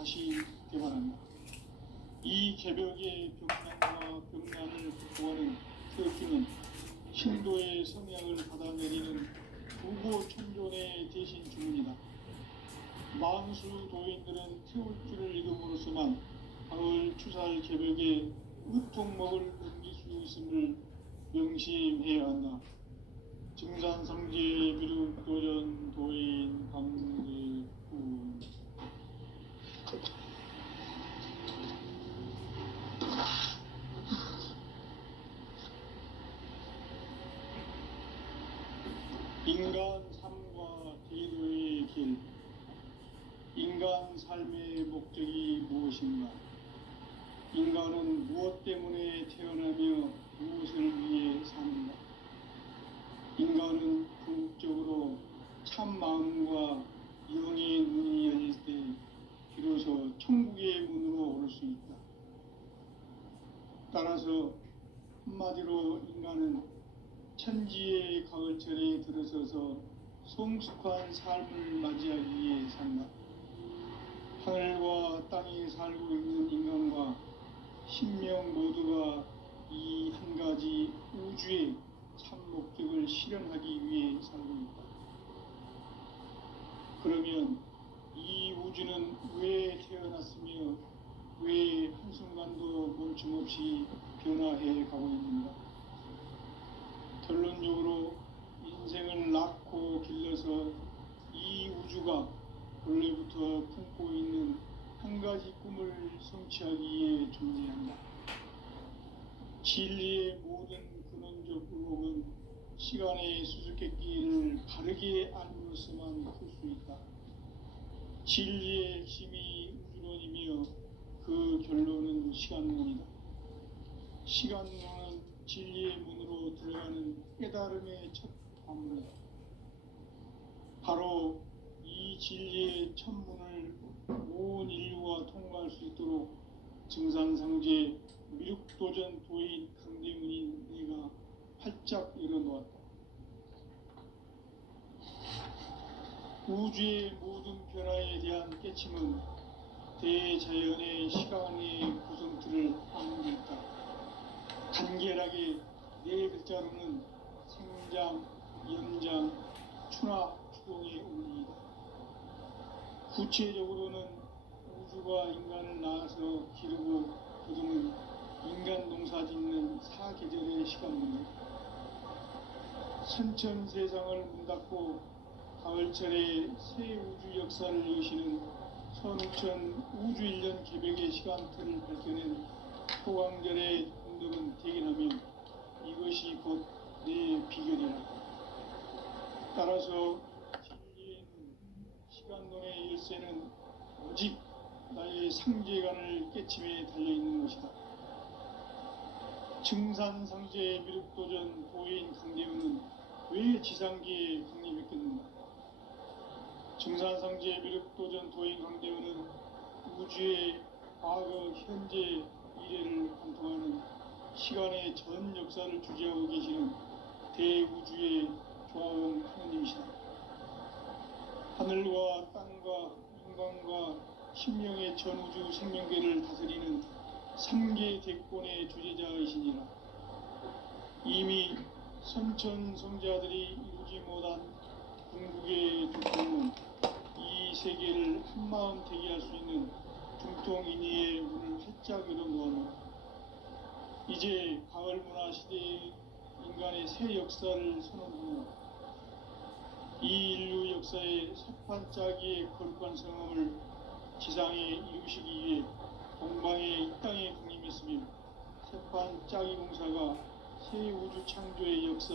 다시 개발한다. 이 개벽의 벽난과 벽난을 극복하는 태극기는 신도의 성향을 받아내리는 부고 천존의 대신 주문이다. 만수 도인들은 태울 줄을 잃음으로써만 가을 추살 개벽에 으통먹을 넘길 수 있음을 명심해야 한다. 증산상제 미륵도전 도인 강대군. 인간 삶과 대도의 길. 인간 삶의 목적이 무엇인가? 인간은 무엇 때문에 태어나며 무엇을 위해 사는가? 인간은 궁극적으로 참 마음과 영의 문이 열릴 때 비로소 천국의 문으로 오를 수 있다. 따라서 한마디로 인간은 천지의 가을철에 들어서서 성숙한 삶을 맞이하기 위해 산다. 하늘과 땅에 살고 있는 인간과 신명 모두가 이 한 가지 우주의 참 목적을 실현하기 위해 살고 있다. 그러면 이 우주는 왜 태어났으며 왜 한순간도 멈춤없이 변화해 가고 있는가? 결론적으로 인생을 낳고 길러서 이 우주가 원래부터 품고 있는 한 가지 꿈을 성취하기 위해 존재한다. 진리의 모든 근원적 의혹은 시간의 수수께끼를 바르게 알므로서만 풀 수 있다. 진리의 핵심이 우주론이며 그 결론은 시간론이다. 시간론은 진리의 문으로 들어가는 깨달음의 첫 관문이다. 바로 이 진리의 첫 문을 온 인류가 통과할 수 있도록 증산상제 미륵도전 도인 강대문인 내가 활짝 열어놓았다. 우주의 모든 변화에 대한 깨침은 대자연의 시간의 구성틀을 아는 데 있다. 간결하게 네 글자로는 생장, 연장, 추나 추동의 원리이다. 구체적으로는 우주가 인간을 낳아서 기르고 거두는 인간 농사 짓는 사계절의 시간문이다. 선천세상을 문닫고 가을철에 새 우주 역사를 여시는 선우천 우주일년 개벽의 시간틀을 밝혀낸 포광절의 공덕은 대견하며 이것이 곧 내 비결이라. 따라서 진리의 눈, 시간론의 열쇠는 오직 나의 상제관을 깨침에 달려있는 것이다. 증산상제 미륵도전 도인 강대훈은 왜 지상계에 강림했겠는가? 증산상제 미륵도전 도인 강대훈은 우주의 과거, 현재, 미래를 관통하는 시간의 전 역사를 주재하고 계시는 대우주의 조화원 하느님이시다. 하늘과 땅과 인간과 신명의 전우주 생명계를 다스리는 3계 대권의 주재자이시니라. 이미 선천성자들이 이루지 못한 궁극의 두통은 이 세계를 한마음 되게 할 수 있는 중통인의의 문을 활짝 열어놓았노라. 이제 가을 문화 시대의 인간의 새 역사를 선언하며 이 인류 역사의 첫 반짝이의 거룩한 성함을 지상에 이루시기 위해 동방의 이 땅에 강림했으며 첫 반짝이 공사가 새 우주 창조의 역사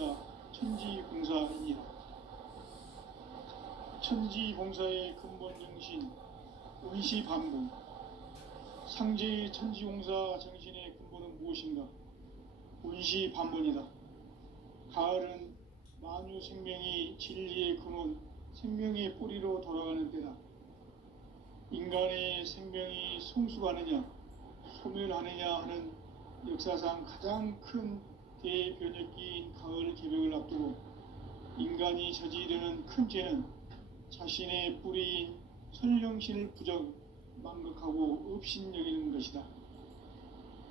천지공사이니라. 천지공사의 근본 정신 운시반복. 상제의 천지공사 정신의 근본은 무엇인가? 운시반본이다. 가을은 만유 생명이 진리의 근원, 생명의 뿌리로 돌아가는 때다. 인간의 생명이 성숙하느냐, 소멸하느냐 하는 역사상 가장 큰 대변혁기인 가을 개벽을 앞두고 인간이 저지르는 큰 죄는 자신의 뿌리인 선령신을 부정, 망극하고 업신여기는 것이다.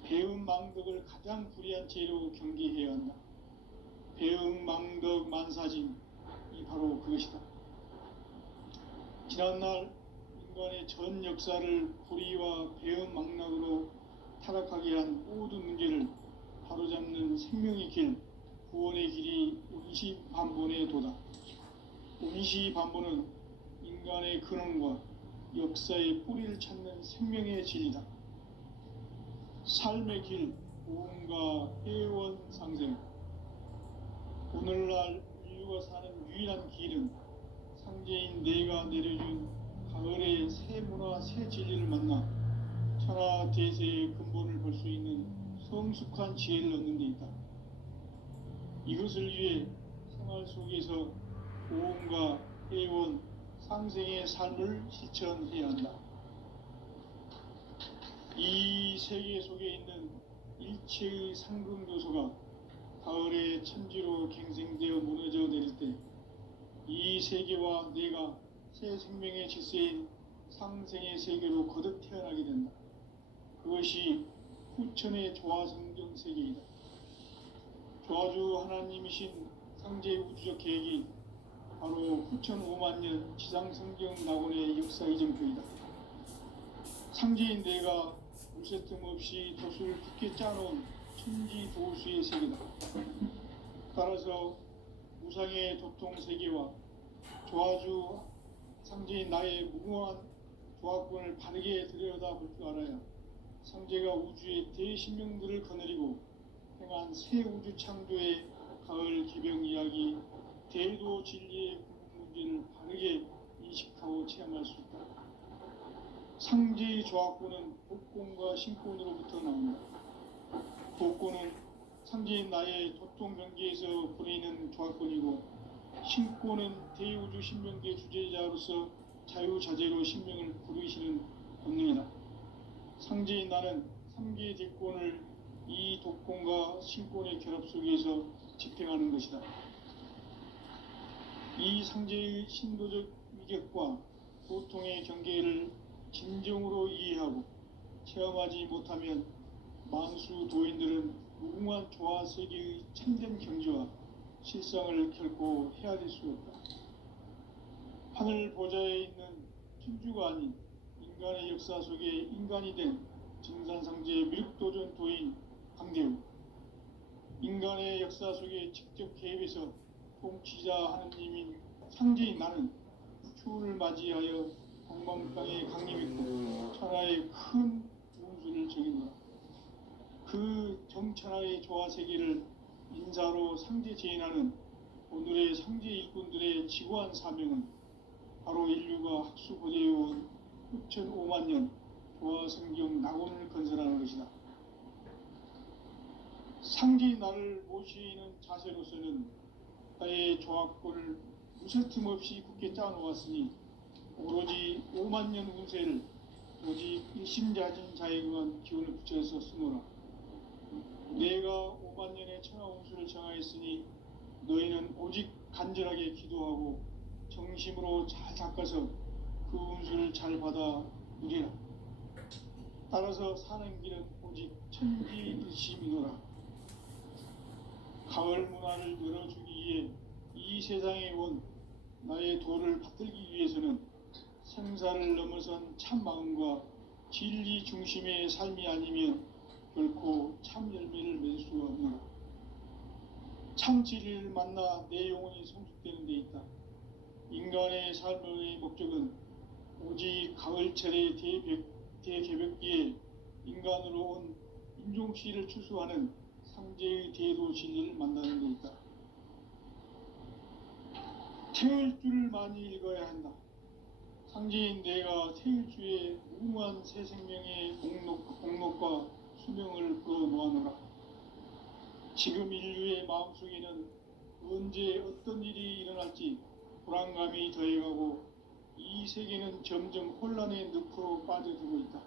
배음 망덕을 가장 불의한 죄로 경계해야 한다. 배음 망덕 만사징이 바로 그것이다. 지난날 인간의 전 역사를 불의와 배음 망락으로 타락하게 한 모든 문제를 바로잡는 생명의 길, 구원의 길이 운시반본의 도다. 운시반본은 인간의 근원과 역사의 뿌리를 찾는 생명의 진리다. 삶의 길, 고음과 해원상생. 오늘날 인류가 사는 유일한 길은 상제인 내가 내려준 가을의 새 문화, 새 진리를 만나 천하 대세의 근본을 볼 수 있는 성숙한 지혜를 얻는 데 있다. 이것을 위해 생활 속에서 고음과 해원, 상생의 삶을 실천해야 한다. 이 세계 속에 있는 일체의 상금 요소가 가을의 천지로 갱생되어 무너져 내릴 때 이 세계와 내가 새 생명의 질서인 상생의 세계로 거듭 태어나게 된다. 그것이 후천의 조화성경 세계이다. 조화주 하나님이신 상제 우주적 계획이 바로 후천 5만년 지상성경 낙원의 역사 이정표이다. 상제인 내가 무쇠틈 없이 돛을 굳게 짜놓은 천지도수의 세계다. 따라서 무상의 도통 세계와 조화주 상제인 나의 무궁한 조화권을 바르게 들여다볼 줄 알아야 상제가 우주의 대신명들을 거느리고 행한 새 우주 창조의 가을 기병 이야기, 대도 진리의 궁극 문제를 바르게 인식하고 체험할 수 있다. 상제의 조화권은 복권과 신권으로부터 나온다. 복권은 상제인 나의 도통 경계에서 보내는 조화권이고, 신권은 대우주 신명계 주제자로서 자유자재로 신명을 부르시는 본능이다. 상제인 나는 3개의 대권을 이 독권과 신권의 결합 속에서 집행하는 것이다. 이 상제의 신도적 위격과 보통의 경계를 진정으로 이해하고 체험하지 못하면 만수 도인들은 무궁한 조화 세계의 참된 경지와 실상을 결코 헤아릴 수 없다. 하늘 보좌에 있는 천주가 아닌 인간의 역사 속에 인간이 된 증산상제의 밀도전 도인 강대우, 인간의 역사 속에 직접 개입해서 통치자 하느님인 상제인 나는 추운을 맞이하여 동방땅에 강림했고 천하의 큰 운수를 적인노라. 그 정천하의 조화 세계를 인사로 상제 제인하는 오늘의 상제 일꾼들의 지고한 사명은 바로 인류가 학수고대해온 후천 5만년 조화성경 낙원을 건설하는 것이다. 상제인 나를 모시는 자세로서는 나의 조화권을 무쇠틈 없이 굳게 짜놓았으니 오로지 5만년 운세를 오직 일심자진 자에게만 기운을 붙여서 쓰노라. 내가 5만년의 천하 운수를 정하였으니 너희는 오직 간절하게 기도하고 정심으로 잘 닦아서 그 운수를 잘 받아 누리라. 따라서 사는 길은 오직 천지일심이노라. 가을 문화를 열어주기 위해 이 세상에 온 나의 도를 받들기 위해서는 생사를 넘어선 참 마음과 진리 중심의 삶이 아니면 결코 참 열매를 맺을 수가 없노라. 참 진리를 만나 내 영혼이 성숙되는 데 있다. 인간의 삶의 목적은 오직 가을철의 대개벽기에 인간으로 온 인종씨를 추수하는 상제의 대도 진리를 만나는 데 있다. 태일주를 많이 읽어야 한다. 상제인 내가 태일주의 무궁한 새 생명의 공록과 수명을 끌어놓아노라. 지금 인류의 마음속에는 언제 어떤 일이 일어날지 불안감이 더해가고 이 세계는 점점 혼란의 늪으로 빠져들고 있다.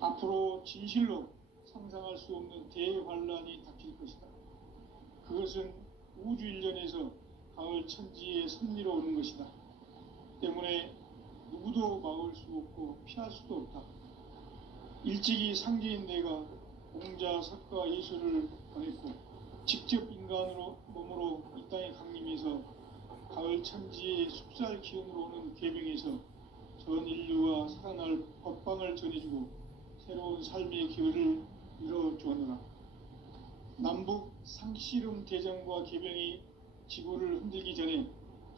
앞으로 진실로 상상할 수 없는 대환란이 닥칠 것이다. 그것은 우주 일련에서 가을 천지의 섭리로 오는 것이다. 때문에 누구도 막을 수 없고 피할 수도 없다. 일찍이 상제인 내가 공자, 석가, 예수를 보냈고 직접 인간으로 몸으로 이 땅에 강림해서 가을 천지의 숲살 기운으로 오는 계명에서 전 인류와 살아날 법방을 전해주고 새로운 삶의 기회를 이뤄주었노라. 남북 상씨름 대전과 계병이 지구를 흔들기 전에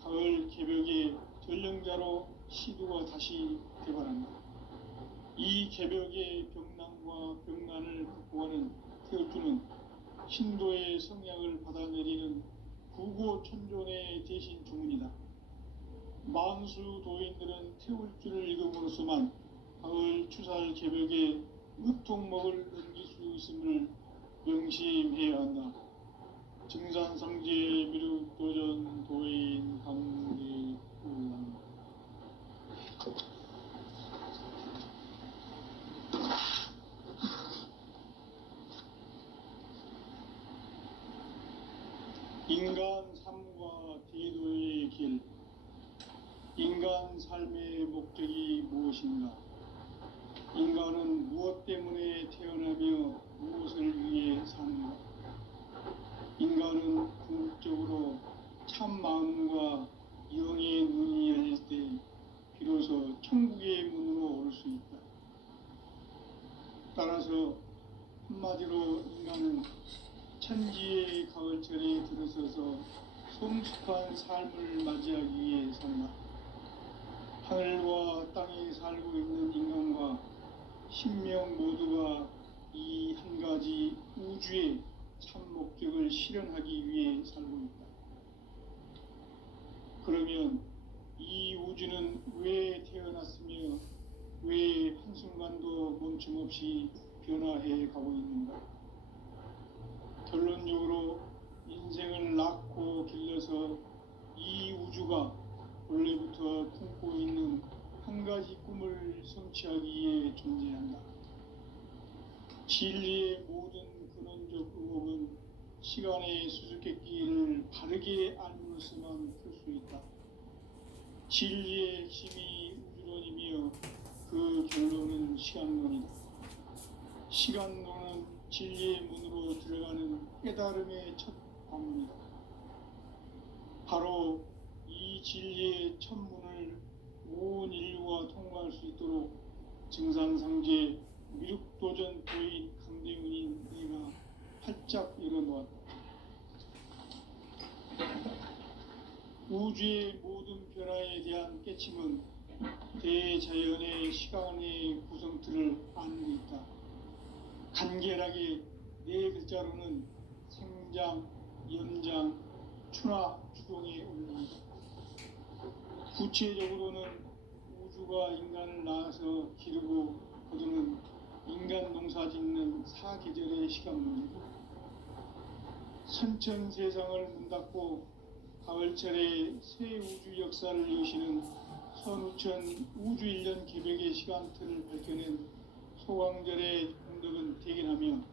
가을 개벽의 전령자로 시두가 다시 개발한다. 이 개벽의 병난과 병난을 극복하는 태울주는 신도의 성향을 받아내리는 구고천존의 대신 주문이다. 만수 도인들은 태울주를 읽음으로써만 가을 추살 개벽의 으통목을 넘길 수 있음을 명심해야 한다. 증산상제 미륵도전 도인 강대훈. 인간 삶과 대도의 길. 인간 삶의 목적이 무엇인가? 인간은 무엇 때문에 태어나며 무엇을 위해 사는가? 인간은 궁극적으로 참 마음과 영의 눈이 열릴 때 비로소 천국의 문으로 올 수 있다. 따라서 한마디로 인간은 천지의 가을철에 들어서서 성숙한 삶을 맞이하기 위해 산다. 하늘과 땅에 살고 있는 인간과 신명 모두가 이 한 가지 우주의 참 목적을 실현하기 위해 살고 있다. 그러면 이 우주는 왜 태어났으며 왜 한순간도 멈춤없이 변화해 가고 있는가? 결론적으로 인생을 낳고 길러서 이 우주가 원래부터 품고 있는 한 가지 꿈을 성취하기 위해 존재한다. 진리의 모든 근원적 의혹은 시간의 수수께끼를 바르게 알므로서만 풀 수 있다. 진리의 핵심이 우주론이며 그 결론은 시간론이다. 시간론은 진리의 문으로 들어가는 깨달음의 첫 관문이다. 바로 이 진리의 첫 문을 온 인류가 통과할 수 있도록 증산상제 미륵도전 도인 강대훈인 내가 활짝 열어놓았다. 우주의 모든 변화에 대한 깨침은 대자연의 시간의 구성틀을 아는 데 있다. 간결하게 네 글자로는 생장, 연장, 추나 추동에 올립니다. 구체적으로는 우주가 인간을 낳아서 기르고 거두는 인간 농사 짓는 사계절의 시간 문제고, 선천 세상을 문 닫고 가을철에 새 우주 역사를 여시는 선우천 우주 1년 개벽의 시간틀을 밝혀낸 소광절의 공덕은 대견하며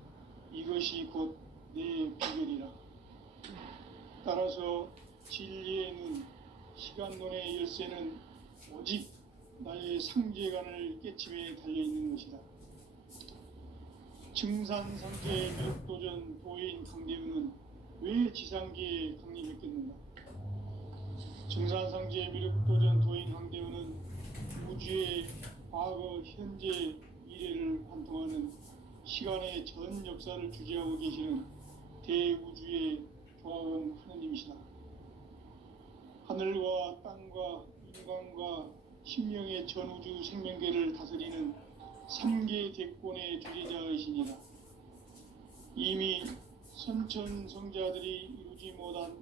이것이 곧 내 비결이라. 따라서 진리의 눈, 시간론의 열쇠는 오직 나의 상제관을 깨침에 달려있는 것이다. 증산상제 미륵도전 도인 강대훈은 왜 지상계에 강림했겠는가? 증산상제 미륵도전 도인 강대훈은 우주의 과거, 현재, 미래를 관통하는 시간의 전 역사를 주재하고 계시는 대우주의 조화원 하느님이시다. 하늘과 땅과 인간과 신명의 전우주 생명계를 다스리는 3계 대권의 주재자이시니라. 이미 선천성자들이 이루지 못한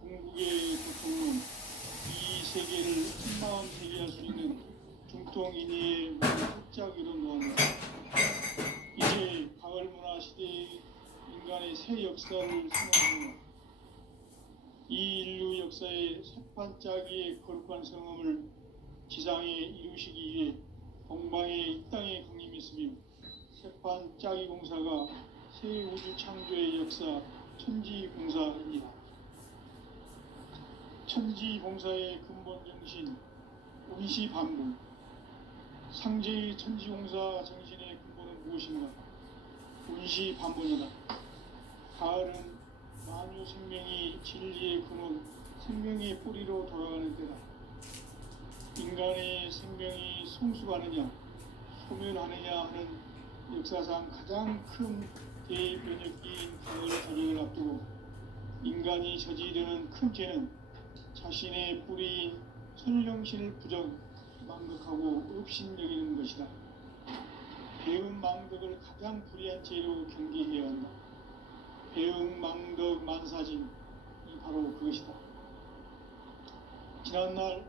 궁극의 고통은 이 세계를 한마음 세계할 수 있는 중통인의의 문을 활짝 열어놓았다. 이제 가을 문화 시대의 인간의 새 역사를 선언합니다. 이 인류 역사의 새판짜기의 거룩한 성함을 지상에 이루시기 위해 동방의 이 땅에 강림했으며 새판짜기 공사가 새 우주 창조의 역사 천지공사입니다. 천지공사의 근본 정신, 온시반복. 상제의 천지공사 정신의 근본은 무엇인가? 온시반복이다. 가을은 만유 생명이 진리의 근원, 생명의 뿌리로 돌아가는 때다. 인간의 생명이 성숙하느냐, 소멸하느냐 하는 역사상 가장 큰 대변혁기인 가을 자격을 앞두고 인간이 저지르는 큰 죄는 자신의 뿌리인 선령신을 부정, 망덕하고 업신여기는 것이다. 배은 망덕을 가장 불의한 죄로 경계해야 한다. 배은 망덕 만사진이 바로 그것이다. 지난날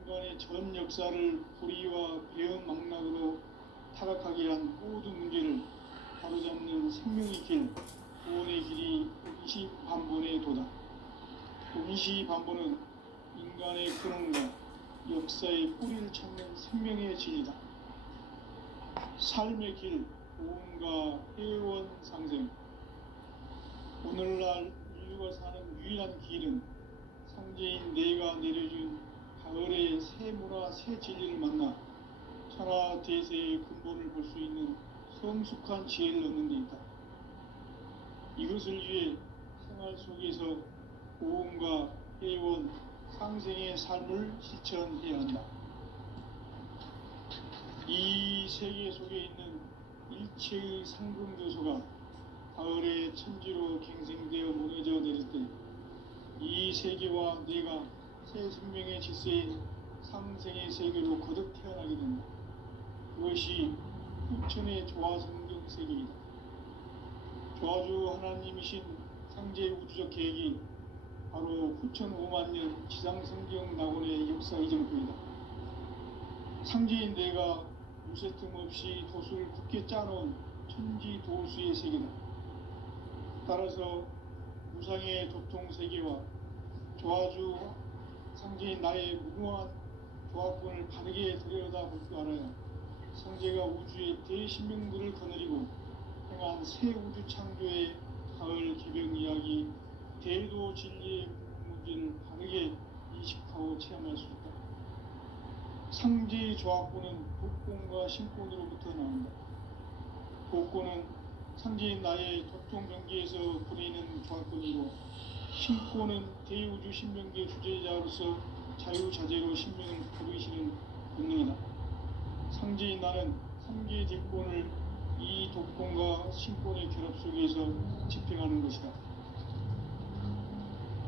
인간의 전 역사를 불의와 배은 망락으로 타락하게 한 모든 문제를 바로잡는 생명의 길, 구원의 길이 온시반본의 도다. 온시반본은 인간의 근원과 역사의 뿌리를 찾는 생명의 진리다. 삶의 길, 보험과 회원 상생. 오늘날 인류가 사는 유일한 길은 상제인 내가 내려준 가을의 새 문화, 새 진리를 만나 천하 대세의 근본을 볼 수 있는 성숙한 지혜를 얻는 데 있다. 이것을 위해 생활 속에서 보험과 회원, 상생의 삶을 실천해야 한다. 이 세계 속에 있는 일체의 상금교소가 가을의 천지로 갱생되어 무너져 내릴 때 이 세계와 내가 새 생명의 질서인 상생의 세계로 거듭 태어나게 된다. 그것이 후천의 조화성경 세계이다. 조화주 하나님이신 상제 우주적 계획이 바로 후천 5만 년 지상성경 낙원의 역사 이정표이다. 상제인 내가 무쇠 틈 없이 도수를 굳게 짜놓은 천지 도수의 세계다. 따라서 무상의 도통 세계와 조화주 상제인 나의 무궁한 조화권을 바르게 들여다볼 줄 알아야 상제가 우주의 대신명들을 거느리고 행한 새 우주 창조의 가을 개병 이야기, 대도 진리의 문제를 바르게 인식하고 체험할 수 있다. 상제의 조화권은 복권과 신권으로부터 나온다. 복권은 상제인 나의 도통 경계에서 부리는 조화권이고, 신권은 대우주 신명계 주제자로서 자유자재로 신명을 부르시는 본능이다. 상제인 나는 3개의 뒷권을 이 독권과 신권의 결합 속에서 집행하는 것이다.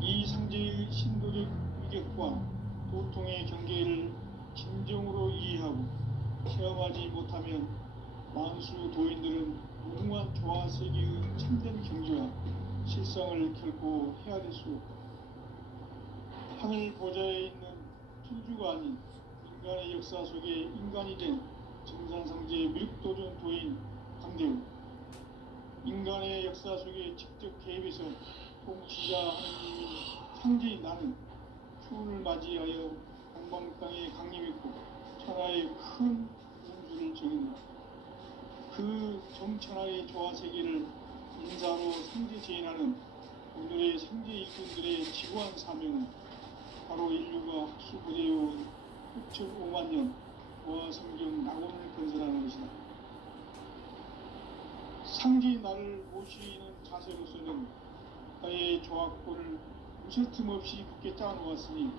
이 상제의 신도적 위격과 도통의 경계를 진정으로 이해하고 체험하지 못하면 만수 도인들은 무궁한 조화세계의 참된 경지와 실상을 결코 헤아릴 수 없다. 하늘 보좌에 있는 천주가 아닌 인간의 역사 속에 인간이 된 정산상제의 밀도전 도인 강대우, 인간의 역사 속에 직접 개입해서 통치자 하느님인 상제인 나는 추운을 맞이하여 동방 땅에 강림했고 천하의 큰 운주를 정했다. 그 정천하의 조화세계를 인사로 상제 제인하는 오늘의 상제 일꾼들의 지구한 사명은 바로 인류가 학수부대해온 6.5만 년 조화성경 낙원을 건설하는 것이다. 상제인 나를 모시는 자세로서는 나의 조화권을 무쇠 틈 없이 굳게 짜놓았으니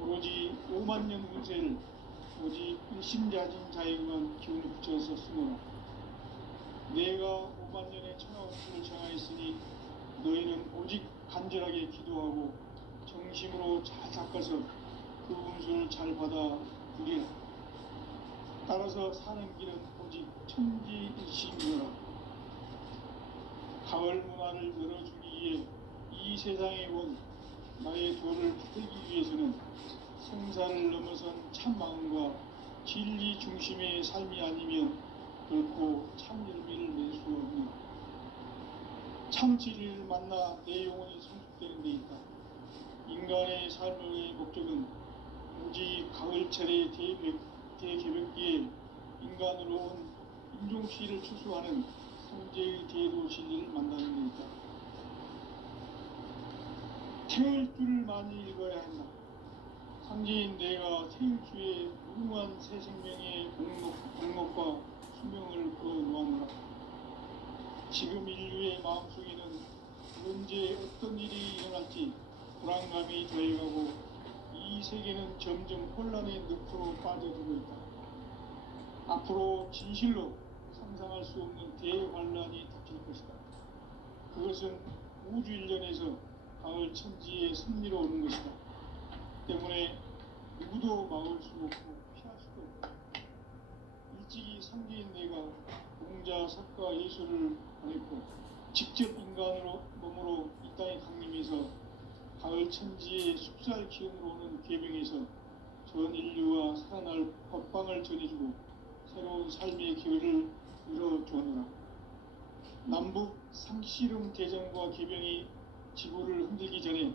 오로지 5만 년 운세를 오직 일심자진 자에게만 기운을 붙여서 쓰노라. 내가 5만 년의 천하 운수를 정하였으니 너희는 오직 간절하게 기도하고 정심으로 잘 닦아서 그 운수를 잘 받아 누리라. 따라서 사는 길은 오직 천지일심이라. 가을 문화를 열어주기 위해 이 세상에 온 나의 도를 붙들기 위해서는 생사를 넘어선 참 마음과 진리 중심의 삶이 아니면 결코 참 열매를 낼 수 없는 참 진리를 만나 내 영혼이 성숙되는 데 있다. 인간의 삶의 목적은 오직 가을철의 대개벽기에 인간으로 온 인종씨를 추수하는 성제의 대도 진리를 만나는 데 있다. 태을 줄을 많이 읽어야 한다. 상제인 내가 태일주의 무궁한 새 생명의 공목과 수명을 거놓았노라. 지금 인류의 마음속에는 언제 어떤 일이 일어날지 불안감이 더해가고 이 세계는 점점 혼란의 늪으로 빠져들고 있다. 앞으로 진실로 상상할 수 없는 대환란이 닥칠 것이다. 그것은 우주 일련에서 가을 천지의 승리로 오는 것이다. 때문에 누구도 막을 수 없고 피할 수도 없다. 일찍이 상제인 내가 공자, 석가, 예수를 보냈고 직접 인간으로 몸으로 이 땅에 강림해서 가을 천지의 숲살 기운으로 오는 계명에서 전 인류와 살아날 법방을 전해주고 새로운 삶의 기회를 열어주었노라. 남북 상씨름 대전과 계병이 지구를 흔들기 전에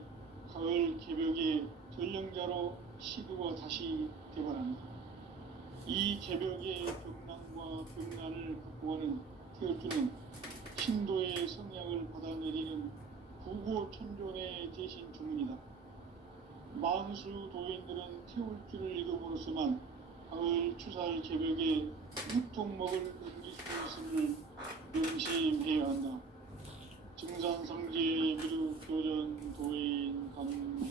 가을 개벽의 전령자로 시두가 다시 되어가는다. 이 개벽의 벽난과 벽난을 극복하는 태울주는 신도의 성향을 받아내리는 구고천존의 대신 주문이다. 만수 도인들은 태울주를 읽음으로써만 가을 추살 개벽의 육통목을 넘길 수 있음을 명심해야 한다. 증산상제 미륵 교전 도인 감대군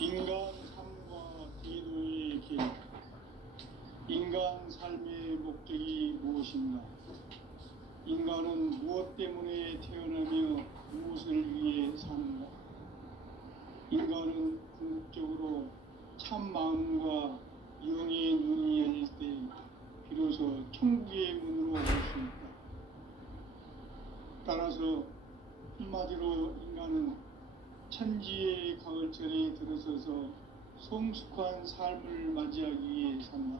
인간 삶과 기도의 길. 인간 삶의 목적이 무엇인가? 인간은 무엇 때문에 태어나며 무엇을 위해 사는가? 인간은 궁극적으로 참 마음과 영의 눈이 열릴 때 비로소 천국의 문으로 올 수 있다. 따라서 한마디로 인간은 천지의 가을철에 들어서서 성숙한 삶을 맞이하기 위해 산다.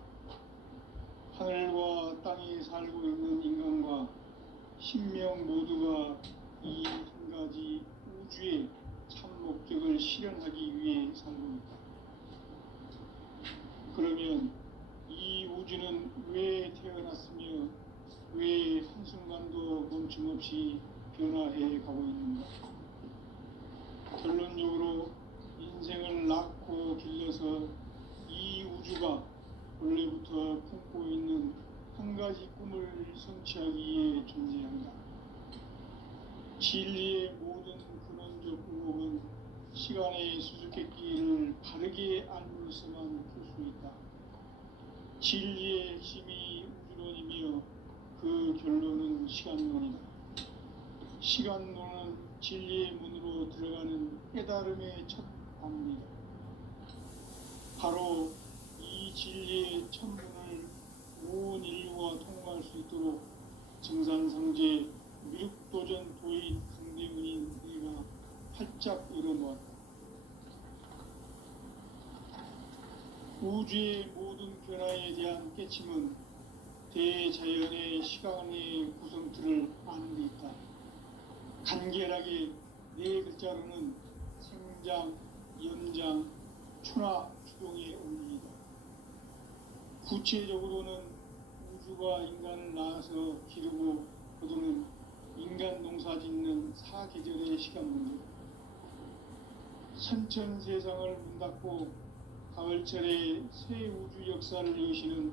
하늘과 땅에 살고 있는 인간과 신명 모두가 이 한 가지 우주의 참 목적을 실현하기 위해 살고 있다. 그러면 이 우주는 왜 태어났으며 왜 한순간도 멈춤없이 변화해 가고 있는가? 결론적으로 인생을 낳고 길러서 이 우주가 원래부터 품고 있는 한 가지 꿈을 성취하기 위해 존재한다. 진리의 모든 근원적 의혹은 시간의 수수께끼를 바르게 알므로서만 풀 수 있다. 진리의 핵심이 우주론이며 그 결론은 시간론이다. 시간론은 진리의 문으로 들어가는 깨달음의 첫 방문이다. 바로 이 진리의 첫 문을 온 인류가 통과할 수 있도록 증산상제 미륵도전 도인 강대문인 내가 활짝 열어놓았다. 우주의 모든 변화에 대한 깨침은 대자연의 시간의 구성틀을 아는 데 있다. 간결하게 네 글자로는 생장, 연장, 추나 추동의 원리이다. 구체적으로는 우주가 인간을 낳아서 기르고 거두는 인간 농사 짓는 사계절의 시간 문제. 선천 세상을 문 닫고 가을철에 새 우주 역사를 여시는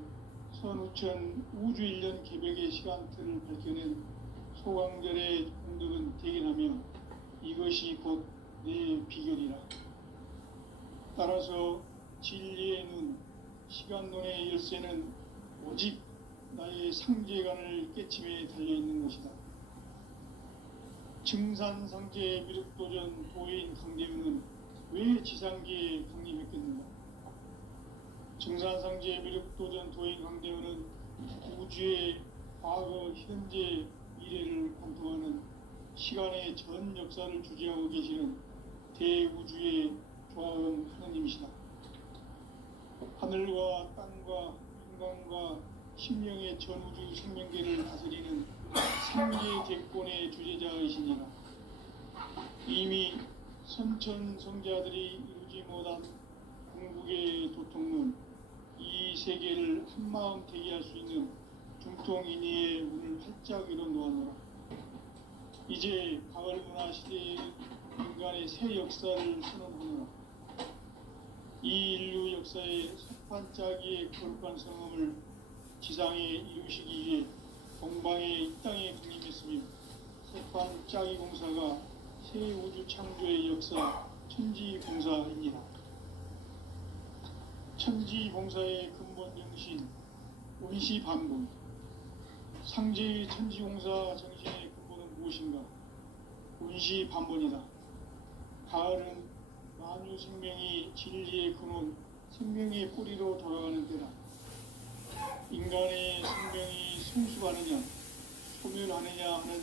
선우천 우주일년 개벽의 시간틀을 밝혀낸 소강절의 공덕은 대견하며 이것이 곧 내 비결이라. 따라서 진리의 눈, 시간론의 열쇠는 오직 나의 상제관을 깨침에 달려있는 것이다. 증산상제 미륵도전 도인 강대문은 왜 지상계에 강림했겠는가? 증산상제 미륵도전 도인 강대문은 우주의 과거, 현재, 미래를 관통하는 시간의 전 역사를 주재하고 계시는 대우주의 조화원 하나님이시다. 하늘과 땅과 인간과 심령의 전우주 생명계를 다스리는 상계객권의 주재자이시니라. 이미 선천성자들이 이루지 못한 궁극의 도통론, 이 세계를 한마음 되게 할 수 있는 중통인의의 문을 활짝 열어 놓아노라. 이제 가을 문화 시대의 인간의 새 역사를 선언하노라. 이 인류 역사의 석판짜기의 거룩한 성음을 지상에 이루시기 위해 동방의 이 땅에 군림했으며 석판짜기 공사가 새 우주 창조의 역사 천지봉사입니다. 천지봉사의 근본 정신 원시반본. 상제의 천지공사 정신의 근본은 무엇인가? 원시반본이다. 가을은 만유 생명이 진리의 근원, 생명의 뿌리로 돌아가는 때다. 인간의 생명이 성숙하느냐, 소멸하느냐 하는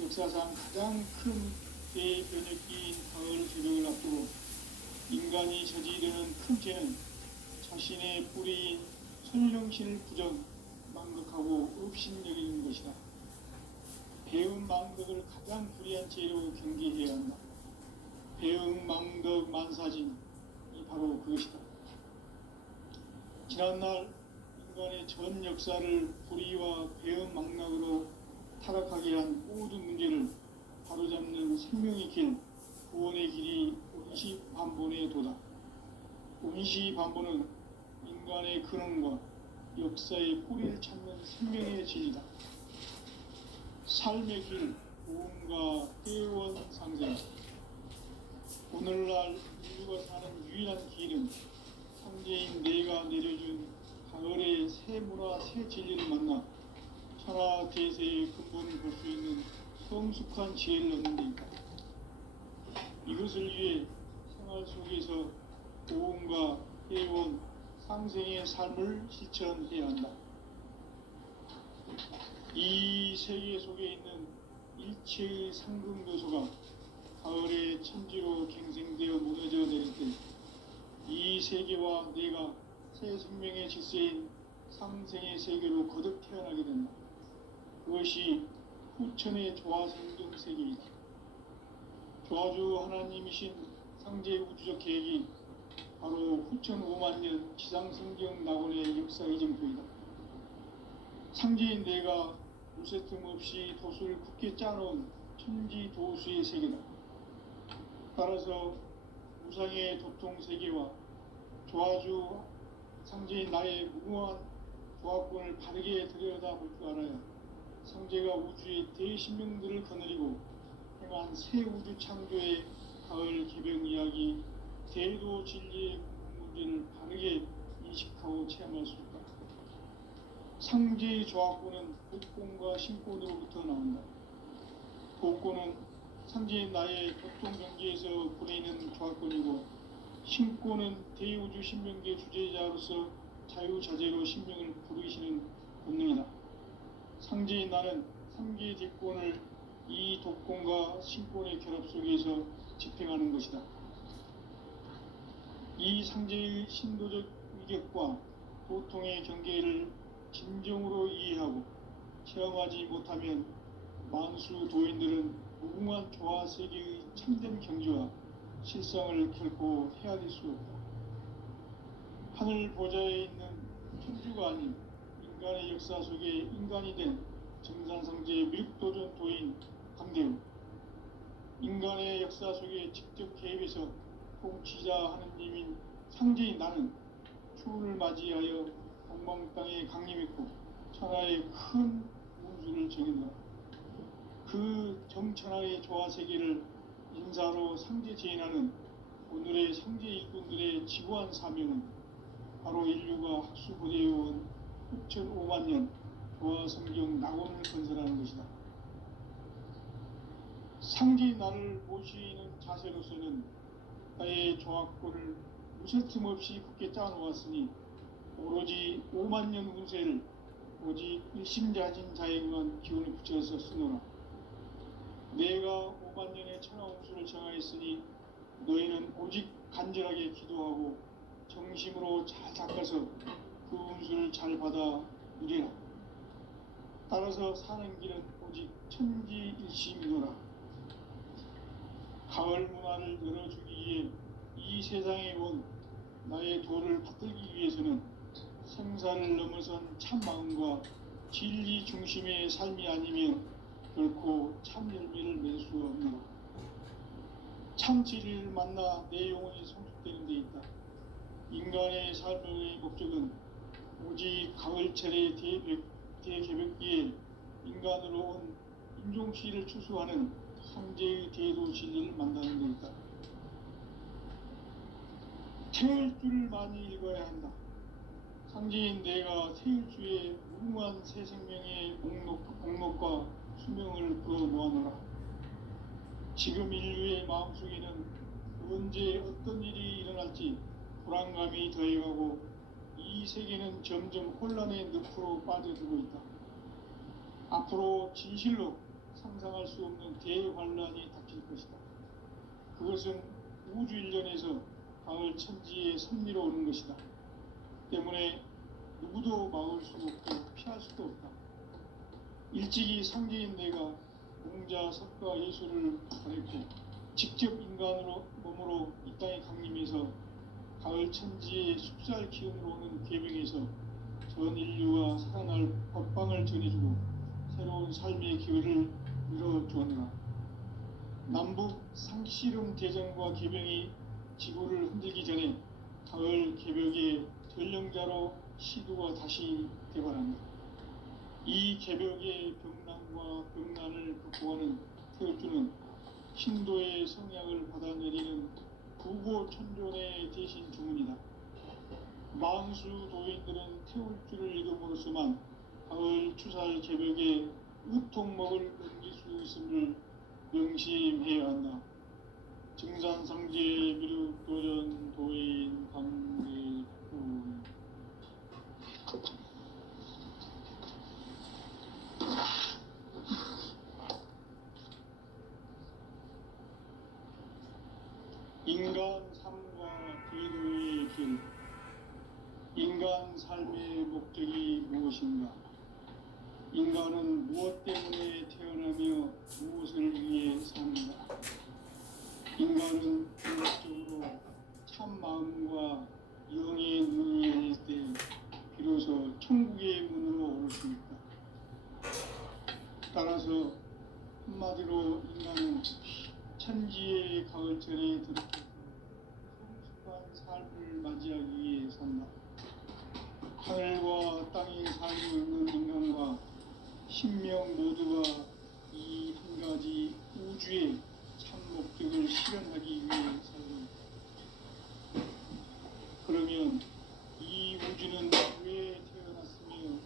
역사상 가장 큰 대변혁기인 가을 제벽을 앞두고 인간이 저지르는 큰 죄는 자신의 뿌리인 선령신을 부정, 망극하고 업신여기는 것이다. 배은 망극을 가장 불의한 죄로 경계해야 한다. 배은 망극 만사진이 바로 그것이다. 지난날 인간의 전 역사를 불의와 배은 망락으로 타락하게 한 모든 문제를 바로잡는 생명의 길, 구원의 길이 원시반본의 도다. 원시반본은 인간의 근원과 역사의 뿌리를 찾는 생명의 진리다. 삶의 길, 고음과 회원 상생. 오늘날 인류가 사는 유일한 길은 상제인 내가 내려준 가을의 새 문화, 새 진리를 만나 천하 대세의 근본을 볼 수 있는 성숙한 지혜를 얻는 데 있다. 이것을 위해 생활 속에서 고음과 회원, 상생의 삶을 실천해야 한다. 이 세계 속에 있는 일체의 상급 요소가 가을의 천지로 갱생되어 무너져 내릴 때 이 세계와 내가 새 생명의 질서인 상생의 세계로 거듭 태어나게 된다. 그것이 후천의 조화생동 세계이다. 조화주 하나님이신 상제 우주적 계획이 바로 후천 5만 년 지상성경 낙원의 역사 이정표이다. 상제인 내가 무쇠틈 없이 도수를 굳게 짜놓은 천지 도수의 세계다. 따라서 우상의 도통 세계와 조화주 상제인 나의 무궁한 조화권을 바르게 들여다볼 줄 알아야 상제가 우주의 대신명들을 거느리고 행한 새 우주 창조의 가을 개병 이야기, 대도 진리의 문제를 바르게 인식하고 체험할 수 있다. 상제의 조화권은 복권과 신권으로부터 나온다. 복권은 상제인 나의 보통 경지에서 보내는 조화권이고, 신권은 대우주 신명계 주제자로서 자유자재로 신명을 부르시는 본능이다. 상제인 나는 3개의 대권을 이 독권과 신권의 결합 속에서 집행하는 것이다. 이 상제의 신도적 위격과 도통의 경계를 진정으로 이해하고 체험하지 못하면 만수 도인들은 무궁한 조화 세계의 참된 경지와 실상을 결코 헤아릴 수 없다. 하늘 보좌에 있는 천주가 아닌 인간의 역사 속에 인간이 된 정산상제의 밀도전 도인 강대우, 인간의 역사 속에 직접 개입해서 통치자 하느님인 상제인 나는 추운을 맞이하여 동방 땅에 강림했고 천하의 큰 운수를 정했노라. 그 정천하의 조화 세계를 인사로 상제 제인하는 오늘의 상제 일꾼들의 지구한 사명은 바로 인류가 학수고대해온 6,5만 년 조화 성경 낙원을 건설하는 것이다. 상제인 나를 모시는 자세로서는 나의 조화권을 무쇠틈 없이 굳게 짜놓았으니 오로지 5만 년 운세를 오직 일심자진 자에게만 기운을 붙여서 쓰노라. 내가 5만 년의 천하 운수를 정하였으니 너희는 오직 간절하게 기도하고 정심으로 잘 닦아서 그 운수를 잘 받아 누리라. 따라서 사는 길은 오직 천지일심이노라. 가을 문화를 열어주기 위해 이 세상에 온 나의 도를 받들기 위해서는 생사를 넘어선 참 마음과 진리 중심의 삶이 아니면 결코 참 열매를 맺을 수 없노라. 참 진리를 만나 내 영혼이 성숙되는 데 있다. 인간의 삶의 목적은 오직 가을철의 대개벽기에 인간으로 온 인종시를 추수하는 상제의 대도 진리를 만나는 데 있다. 태일주를 많이 읽어야 한다. 상제인 내가 태일주의 무궁한 새 생명의 목록과 수명을 그어 놓아노라. 지금 인류의 마음속에는 언제 어떤 일이 일어날지 불안감이 더해가고 이 세계는 점점 혼란의 늪으로 빠져들고 있다. 앞으로 진실로 상상할 수 없는 대환란이 닥칠 것이다. 그것은 우주 일련에서 가을 천지의 섭리로 오는 것이다. 때문에 누구도 막을 수 없고 피할 수도 없다. 일찍이 상제인 내가 공자, 석가, 예수를 가르치고 직접 인간으로 몸으로 이 땅에 강림해서 가을 천지의 숲살 기운으로 오는 계명에서 전 인류가 살아날 법방을 전해주고 새로운 삶의 기회를 열어주었노라. 남북 상씨름 대전과 계명이 지구를 흔들기 전에 가을 개벽의 전령자로 시도가 다시 개발한다. 이 개벽의 병난과 병난을 극복하는 태울주는 신도의 성약을 받아 내리는 구고천존의 대신 주문이다. 만수 도인들은 태울주를 읽음으로써만 가을 추살 개벽에 으통먹을 넘길 수 있음을 명심해야 한다. 증산상제 미륵도전 도인 강대구 인간 삶과 기도의 길. 인간 삶의 목적이 무엇인가? 인간은 무엇 때문에 태어나며 무엇을 위해 사는가? 인간은 궁극적으로 참 마음과 영의 눈이 열릴 때 비로소 천국의 문으로 오를 수 있다. 따라서 한마디로 인간은 천지의 가을철에 들어서서 성숙한 삶을 맞이하기 위해 산다. 하늘과 땅에 살고 있는 인간과 신명 모두가 이 한 가지 우주의 참 목적을 실현하기 위해 살고 있다. 그러면 이 우주는 왜 태어났으며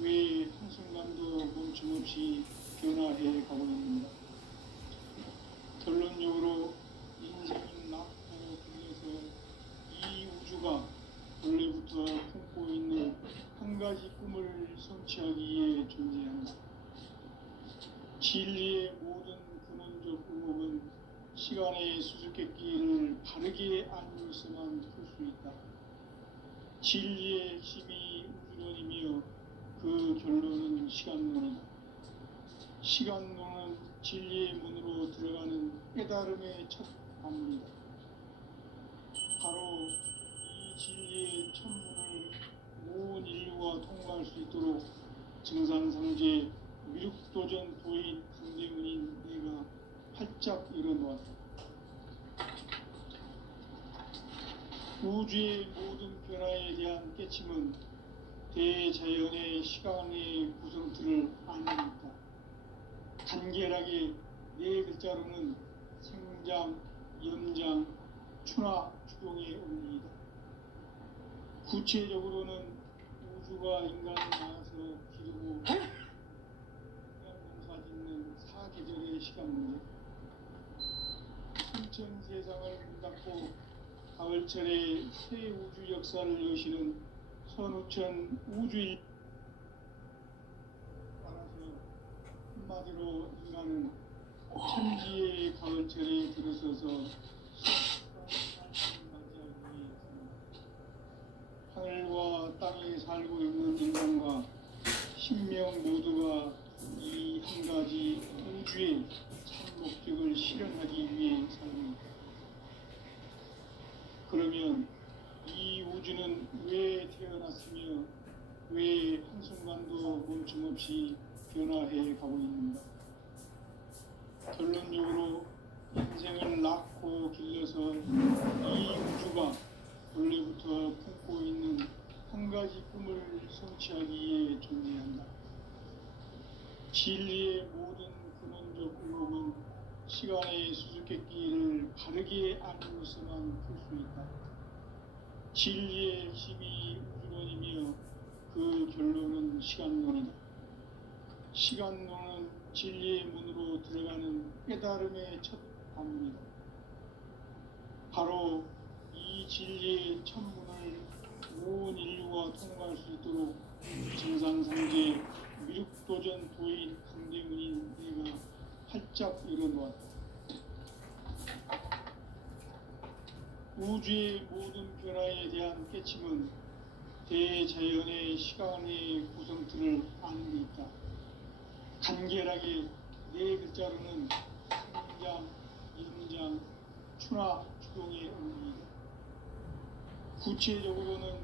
왜 한순간도 멈춤없이 변화해 가고 있는가? 결론적으로 인생은 낳고 불려서 이 우주가 원래부터 품고 있는 한 가지 꿈을 성취하기 위해 존재한다. 진리의 모든 근원적 의목은 시간의 수수께끼를 바르게 알고 있어만 풀 수 있다. 진리의 핵심이 우주론이며 그 결론은 시간론이다. 시간론은 진리의 문으로 들어가는 깨달음의 첫 관문이다. 바로 이 진리의 첫 문을 온 인류가 통과할 수 있도록 증산상제 미륵도전 도인 강대문인 내가 활짝 열어놓았다. 우주의 모든 변화에 대한 깨침은 대자연의 시간의 구성틀을 아는 것이다. 간결하게 네 글자로는 생장, 연장, 추나 추동의 원리이다. 구체적으로는 우주가 인간을 낳아서 기르고 농사 짓는 사계절의 시간 문제, 순천 세상을 문 닫고 가을철에 새 우주 역사를 여시는 선우천 우주일. 따라서 한마디로 인간은 천지의 가을철에 들어서서 맞이하기 위해서 하늘과 땅에 살고 있는 인간과 신명 모두가 이 한 가지 우주의 참 목적을 실현하기 위해 살고 있다. 그러면 이 이 우주는 왜 태어났으며 왜 한순간도 멈춤없이 변화해 가고 있는가? 결론적으로 인생을 낳고 길러서 이 우주가 원래부터 품고 있는 한 가지 꿈을 성취하기 위해 존재한다. 진리의 모든 근원적 의혹은 시간의 수수께끼를 바르게 알고서만 풀 수 있다. 진리의 핵심이 우주론이며 그 결론은 시간론이다. 시간론은 진리의 문으로 들어가는 깨달음의 첫 방문이다. 바로 이 진리의 첫 문을 온 인류가 통과할 수 있도록 정상상제 미륵도전 도인 강대문인 내가 활짝 열어놓았다. 우주의 모든 변화에 대한 깨침은 대자연의 시간의 구성틀을 아는 데 있다. 간결하게 네 글자로는 성장, 연장, 추나 추동의 의미이다. 구체적으로는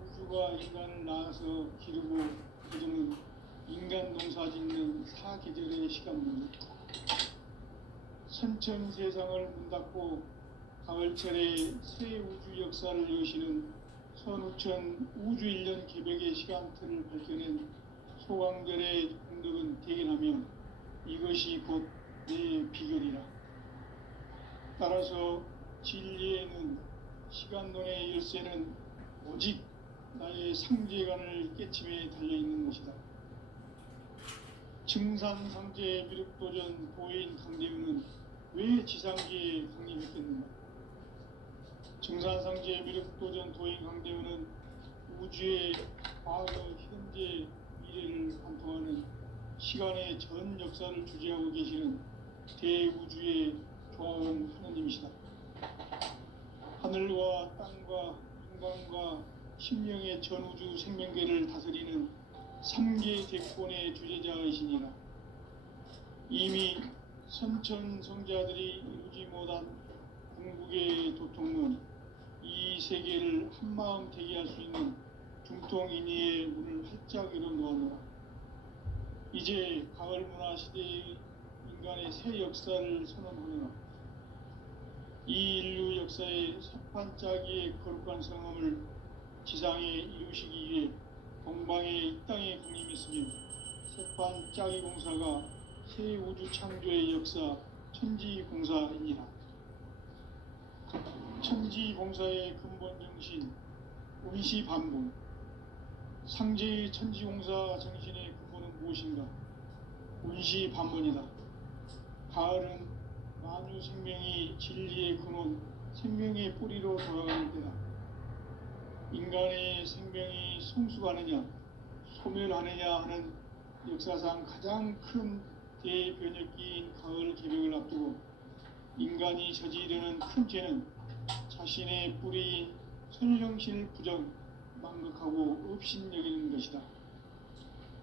우주가 인간을 낳아서 기르고 기르는 인간 농사 짓는 사계절의 시간입니다. 선천 세상을 문 닫고 가을철에 새 우주 역사를 여시는 선우천 우주 1년 개벽의 시간틀을 밝혀낸 소강절의 공덕은 대견하며 이것이 곧 내 비결이라. 따라서 진리에는 시간론의 열쇠는 오직 나의 상제관을 깨침에 달려있는 것이다. 증산상제 미륵도전 도인 강대우는 왜 지상계에 강림했겠는가? 증산상제 미륵도전 도인 강대우는 우주의 과거, 현재, 미래를 관통하는 시간의 전 역사를 주재하고 계시는 대우주의 조화원 하느님이시다. 하늘과 땅과 인간과 심령의 전우주 생명계를 다스리는 3계 대권의 주제자이시니라. 이미 선천성자들이 이루지 못한 궁극의 도통은 이 세계를 한마음 되게 할 수 있는 중통인의의 문을 활짝 열어놓았노라. 이제 가을 문화 시대의 인간의 새 역사를 선언하노라. 이 인류 역사의 새판짜기의 거룩한 성함을 지상에 이루시기 위해 동방의 이 땅에 강림했으며 새판짜기 공사가 새 우주 창조의 역사 천지공사이니라. 천지공사의 근본 정신 운시반본. 상제의 천지공사 정신의 근본은 무엇인가? 운시반본이다. 가을은 만유 생명이 진리의 근원, 생명의 뿌리로 돌아가는 때다. 인간의 생명이 성숙하느냐, 소멸하느냐 하는 역사상 가장 큰 대변혁기인 가을 개벽을 앞두고 인간이 저지르는 큰 죄는 자신의 뿌리인 선령신을 부정, 망극하고 업신여기는 것이다.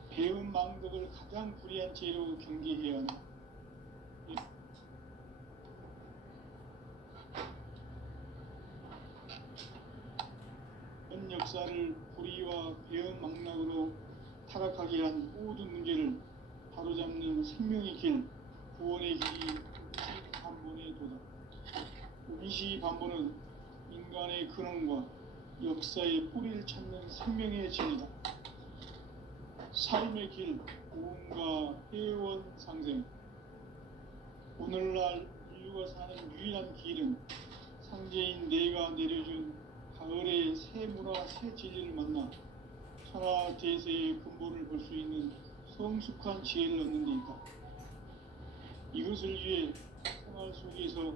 배운 망덕을 가장 불의한 죄로 경계해야 한다. 현 역사를 불의와 배은 망락으로 타락하게 한 모든 문제를 바로잡는 생명의 길, 구원의 길이 운시반본의 도다. 운시반본은 인간의 근원과 역사의 뿌리를 찾는 생명의 진이다. 삶의 길, 고음과 회원 상생. 오늘날 인류가 사는 유일한 길은 상제인 내가 내려준 가을의 새 문화, 새 진리를 만나 천하 대세의 근본을 볼 수 있는 성숙한 지혜를 얻는 데 있다. 이것을 위해 생활 속에서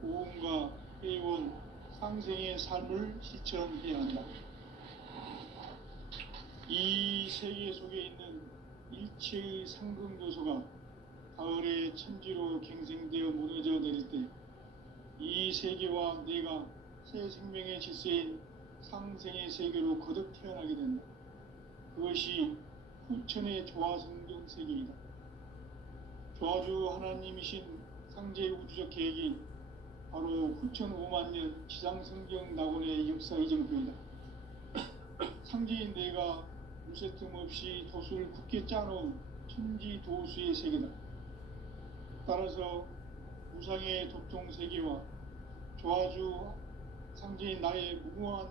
고음과 회원, 상생의 삶을 실천해야 한다. 이 세계 속에 있는 일체의 상금 요소가 가을의 천지로 갱생되어 무너져 내릴 때 이 세계와 내가 새 생명의 질서인 상생의 세계로 거듭 태어나게 된다. 그것이 후천의 조화성경 세계이다. 조화주 하나님이신 상제 우주적 계획이 바로 후천 5만 년 지상성경 낙원의 역사 이정표이다. 상제인 내가 무쇠 틈 없이 도수를 굳게 짜놓은 천지 도수의 세계다. 따라서 무상의 도통 세계와 조화주 상제인 나의 무궁한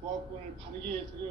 조합권을 바르게 들여